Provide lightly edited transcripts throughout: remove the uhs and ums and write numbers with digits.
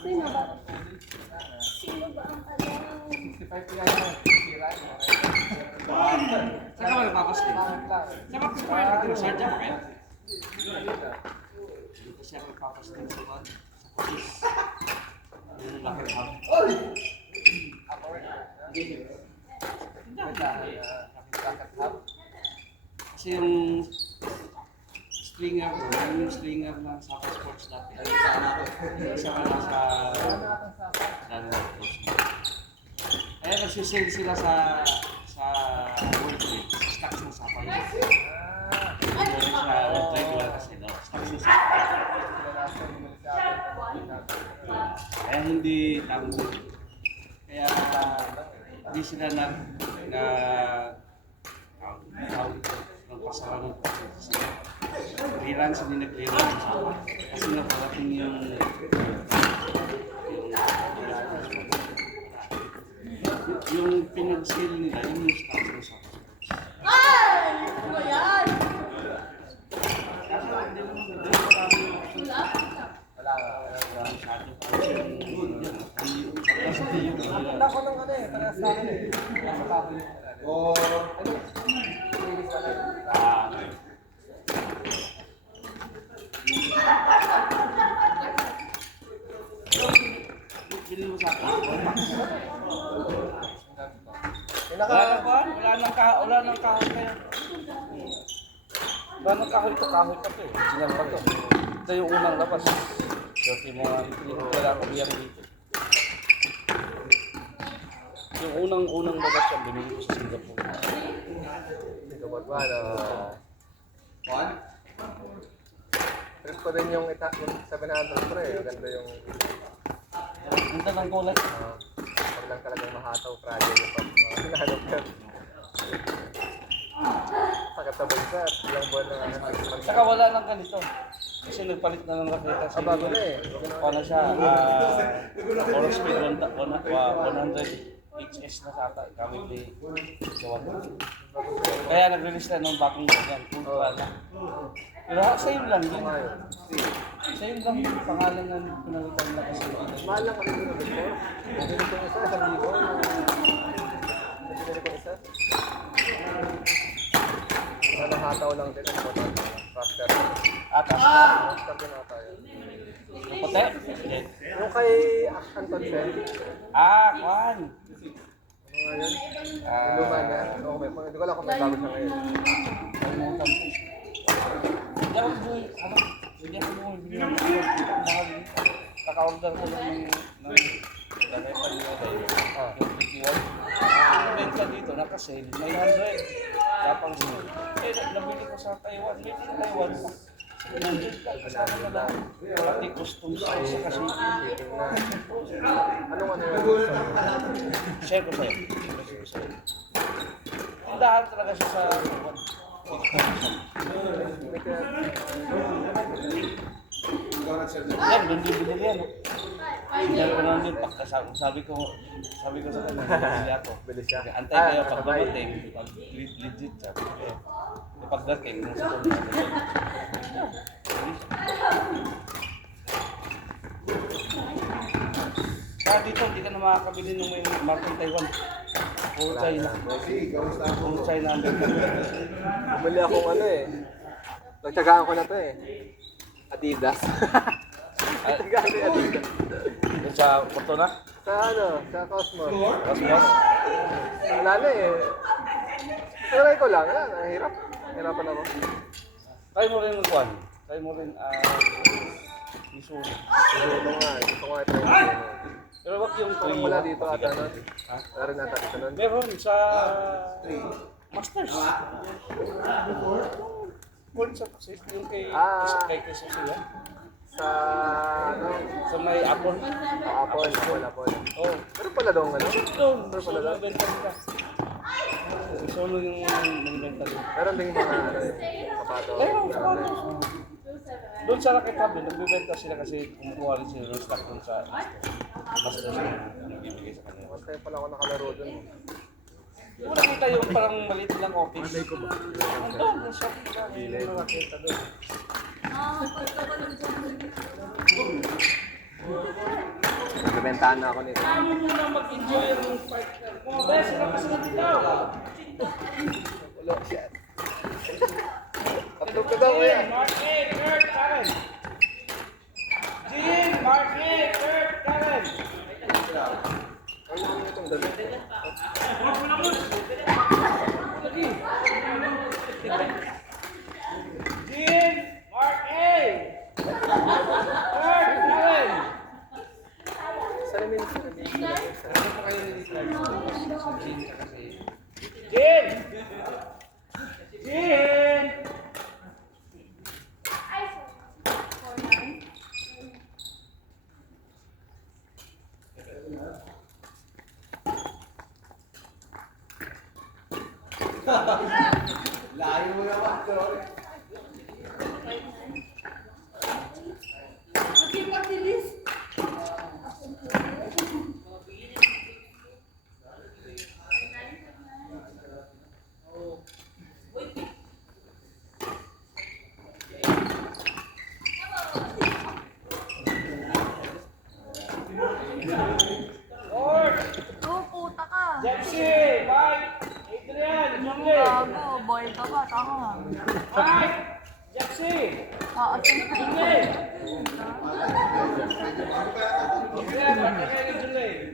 Sino ba? Sino ba ang alam? 65 yan. Sira. Saan ka ba nagpapaskin? Saan ka prepared ka din? Sarja ka kaya? Dito siya nagpapaskin sa mga sa police. Yung locker hub. Kasi yung stringer ko, yung stringer na sa sports dati. Isa ka na sa post. Kaya nagsisale sila sa World Trade. Stocks ng Sapa yun. Doon sa World Trade wala kasi no. Stocks ng Sapa. Kaya hindi tamo. Kaya hindi sila ng pasaran ng kasi clearance, hindi nag-clearance. Kasi naparating yung pinag-sale nila, yung stocks ng Sapa. Ay! Ano ba yan? Kasi hindi naman marami wala masyado. Wala ko ng ano eh. Parehas na ako eh. Nasa kapo yun. O... Ano? Bilhin mo sa akin. Wala nang kahoy kayo. Wala nang kahoy to, kahoy pa to eh. Sinal pa to. Ito yung unang labas. Kasi mga wala ko biyang dito. Yung unang labas yan, binili ko sa Singapore. Singapore ba? Juan? Trip ko din yung 700 pre. Ganda yung... Ganda ng kulay. Pag lang talagang mahataw project yung pag-hinanap yan. Sakit sa bulsa. Ilang buwan na Saka wala nang ganito. Kasi nagpalit na ng raketa. bago na eh. Ano siya? Orange speed 100 HS na sata. Gamit ni Jawan. Kaya nag-release na ng bagong ganyan. Ultra na. Pero same lang yun. Same lang yung pangalan ng pinalitan na kasi. Mahal lang kami dito before. Nabili ko isa, 1,000. Nabili ko isa. Hataw lang din ang motor. Faster. Atas. Faster din ata yun. Yung puti? Yung kay Anton Sen. Kwan. Ano nga yun? Yung luma niya. Hindi ko alam kung may bago siya ngayon. Kalimutan ko. Hindi ako bumili. Hindi ako bumili ng mahal. Kaka-order ko lang ng lagay pa nila dahil yung PTY. Benta dito, naka-sale, 900. Tapang sale. Nabili ko sa Taiwan. May sa Taiwan. 700 ka. Kasama na lang. Pati custom size kasi. Anong ano yun? Share ko sa'yo. Tindahan talaga siya sa Taiwan. Yan, doon din binili yan. Binili ko naman din pagkasama. Sabi ko sa kanya, binili ako. Bilis siya. Antay kayo pag dumating, pag legit siya. Pagdating, nasa tuloy siya. Kaya dito, hindi ka na makakabili ng may Martin Taiwan. Puro China. Puro China. Bumili akong ano eh. Nagtsagaan ko na to eh. Adidas. Nagtsagaan ko yung Adidas. Doon sa Porto na? Sa ano? Sa Cosmos. Cosmos? Wala na eh. Try ko lang. Hirap. Hirapan ako. Try mo rin magkuhan. Try mo rin Missouri. Ito nga. Gusto ko nga ito yung Pero wag yung parang wala dito ata nun. Ha? Wala rin ata dito nun. Meron sa Masters. Gold sa safety yung kay Kesusi yan. Sa ano? Sa may Apple. Apple. Oh. Pero pala daw ano? Doon. Solo yung benta nila. Solo yung benta nila. Meron ding mga ano yung sapato. Meron, sapato. Doon sa Rocket Hub, nagbibenta sila kasi kumukuha rin sila ng stock doon sa Masters na nagbibigay sa kanila. Mas kayo pala ako nakalaro dun. Hindi mo nakita yung parang maliit lang office. Andun, yung shop nila, yung nakakita doon. Bentahan na ako nito. Kaya mo muna mag-enjoy yung partner mo. Bes, sila pa sila dito. Wala siya. Tatlong ka daw kuya. Mark A, Kurt, Karen. Jean, Mark A, Kurt, Karen. Ano naman itong dalawa? Jean, Mark A. Kurt, Karen. Salamin sila dito. Ano pa kayo nilitag? Sa Jean ka kasi. Jean! Jean! Layo mo naman, sorry. Magpapatilis. Lord! Oh, puta ka. Jepsy! Mike! Adrian! Julie! Gago, boy ka ba? Tama. Mike! Jepsy! Aasin ka. Julie! Adrian, pati kayo ni Julie.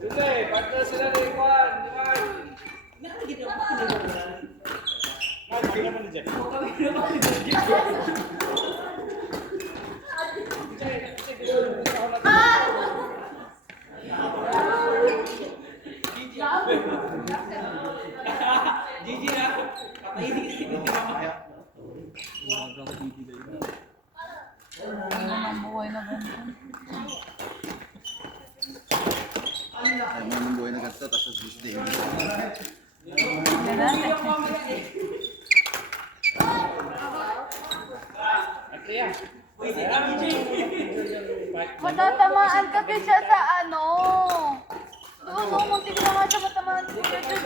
Julie, partner sila ni Juan, di Mike. Mike, pag naman ni Jeff. Ano ang buhay na ganito? Ay, mga buhay na ganito, tapos Tuesday. Ganun. Adrian. Matatamaan kasi siya sa ano. Doon, muntik na nga siya matamaan ko kasi.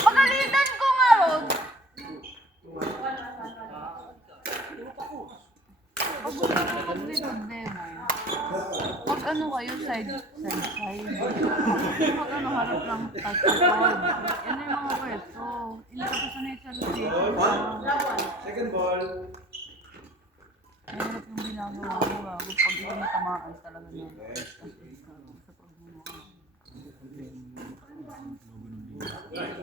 Pagalitan ko nga, Rod. Pag gusto ko pag-reload demo, pag ano kayo, side. Pag ano, harap lang touch-record. Yan yung mga pwesto. Hindi ka pa sanay sa rotation. Second ball. Mahirap yung ginagawa ko bago pag yung tamaan talaga na. Sa pagmumukha. Dito.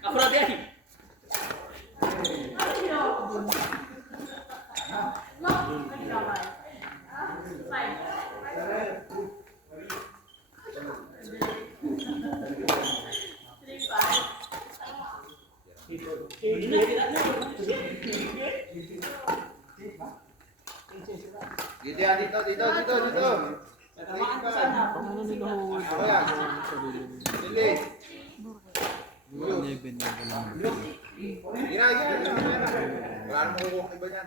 Ako yan. Hindi. Wala nang makukuha iba niyan.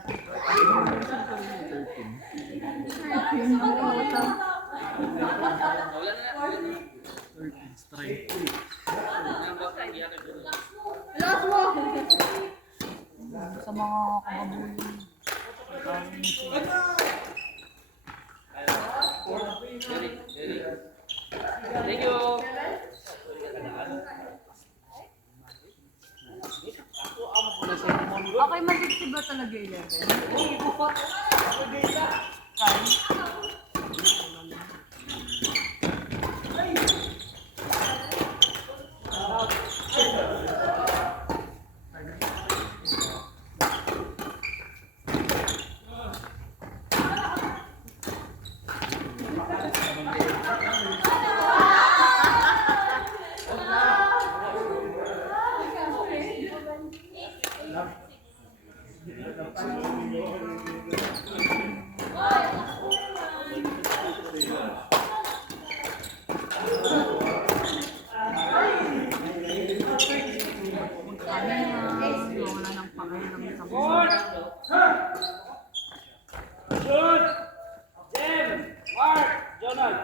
Sa mga kababuyan. Thank you. Ako Okay, mag-60 ba talaga 11? Wala nang pakialam sa mga. Shoot! Jem! Mark! Jonah!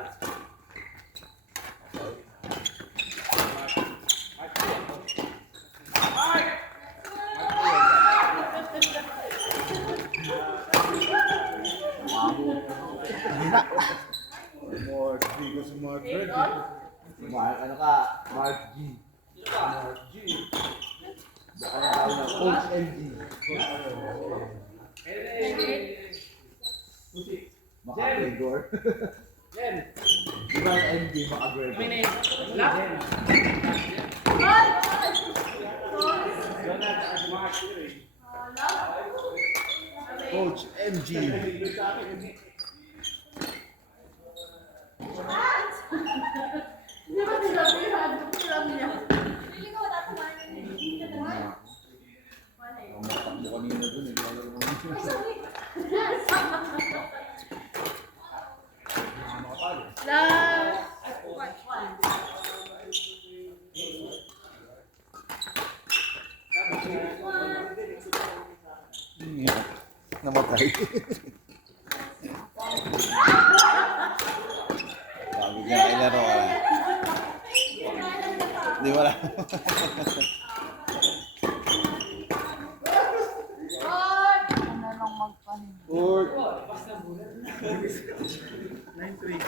Mark G. Kasi Mark Red. Mark, ano ka? Mark G. Mark G. Baka na tawag na Coach MG. Maka-Gregor. Jem! Di ba ang MG maka-Gregor? Coach MG. Di ba sinabihan? Sinabi niya. Ang matakbo kanina dun eh. Lalaro mo. Last. Namatay. Sabi niya, kailaro ka lang. Di wala. Ano lang magpahinga. Court. 9-3.